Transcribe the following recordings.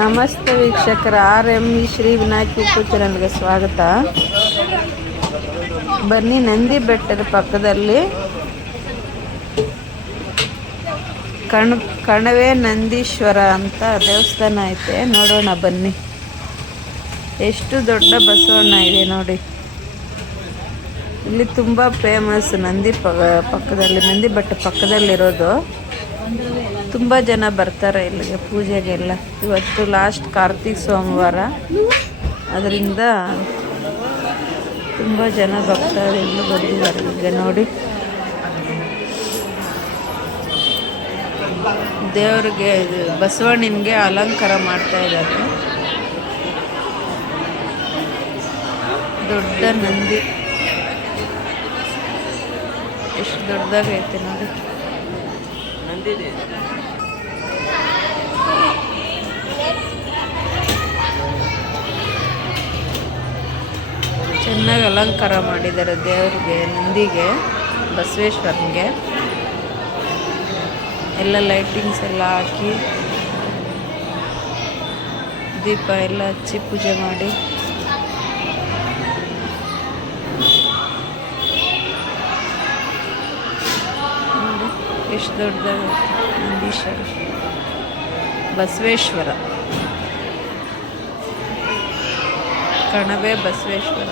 ನಮಸ್ತೆ ವೀಕ್ಷಕರ, RME Shri Vinayak YouTube ಚಾನಲ್ಗೆ ಸ್ವಾಗತ. ಬನ್ನಿ, ನಂದಿ ಬೆಟ್ಟದ ಪಕ್ಕದಲ್ಲಿ ಕಣವೆ ನಂದೀಶ್ವರ ಅಂತ ದೇವಸ್ಥಾನ ಐತೆ. ನೋಡೋಣ ಬನ್ನಿ. ಎಷ್ಟು ದೊಡ್ಡ ಬಸವಣ್ಣ ಇದೆ ನೋಡಿ. ಇಲ್ಲಿ ತುಂಬ ಫೇಮಸ್ ನಂದಿ ಬೆಟ್ಟ ಪಕ್ಕದಲ್ಲಿರೋದು. ತುಂಬ ಜನ ಬರ್ತಾರೆ ಇಲ್ಲಿಗೆ ಪೂಜೆಗೆಲ್ಲ. ಇವತ್ತು ಲಾಸ್ಟ್ ಕಾರ್ತಿಕ್ ಸೋಮವಾರ, ಅದರಿಂದ ತುಂಬ ಜನ ಭಕ್ತರೆಲ್ಲ ಬಂದಿದ್ದಾರೆ. ಈಗ ನೋಡಿ, ದೇವರಿಗೆ ಬಸವಣ್ಣನಿಗೆ ಅಲಂಕಾರ ಮಾಡ್ತಾ ಇದ್ದಾರೆ. ದೊಡ್ಡ ನಂದಿ ಎಷ್ಟು ದೊಡ್ಡದಾಗೈತೆ ನೋಡಿ. ಚೆನ್ನಾಗಿ ಅಲಂಕಾರ ಮಾಡಿದ್ದಾರೆ ದೇವರಿಗೆ, ನಂದಿಗೆ, ಬಸವೇಶ್ವರನಿಗೆ ಎಲ್ಲ ಲೈಟಿಂಗ್ಸ್ ಎಲ್ಲ ಹಾಕಿ, ದೀಪ ಎಲ್ಲ ಹಚ್ಚಿ ಪೂಜೆ ಮಾಡಿ ನೋಡಿ ಎಷ್ಟು ದೊಡ್ಡದಾಗೈತೆ ನಂದೀಶ್ವರ, ಬಸವೇಶ್ವರ, ಕಣವೆ ಬಸವೇಶ್ವರ.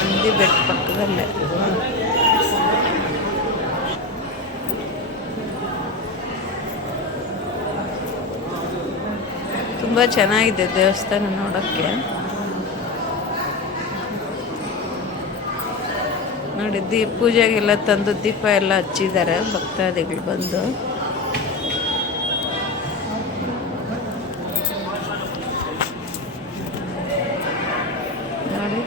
ನಂದಿ ಬೆಟ್ಟ ಪಕ್ಕದಲ್ಲೇ. ತುಂಬ ಚೆನ್ನಾಗಿದೆ ದೇವಸ್ಥಾನ ನೋಡೋಕ್ಕೆ. ನೋಡಿ, ಪೂಜೆಗೆಲ್ಲ ತಂದು ದೀಪ ಎಲ್ಲ ಹಚ್ಚಿದ್ದಾರೆ ಭಕ್ತಾದಿಗಳು ಬಂದು. ನೋಡಿ